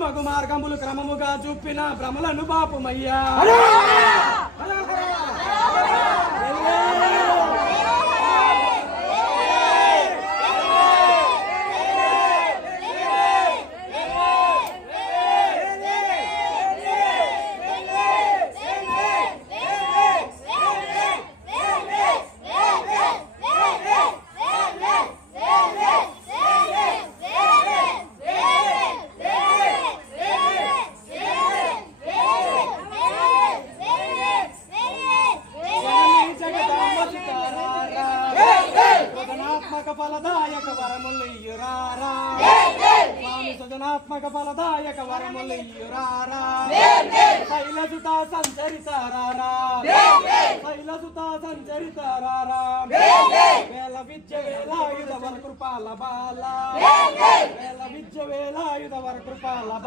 మగు మార్గములు క్రమముగా చూపిన భ్రమలను బాపుమయ్యా. ఫలదాయక వరములియురారా స్వామి సజనాత్మక ఫలదాయక వరములియురారా శైలసుతా సంచరితారారా శైలసుతా సంచరితారారా వేల విద్య వేలాయుధ వర కృపాల బాల వేల విద్య వేలాయుధ వర కృపాల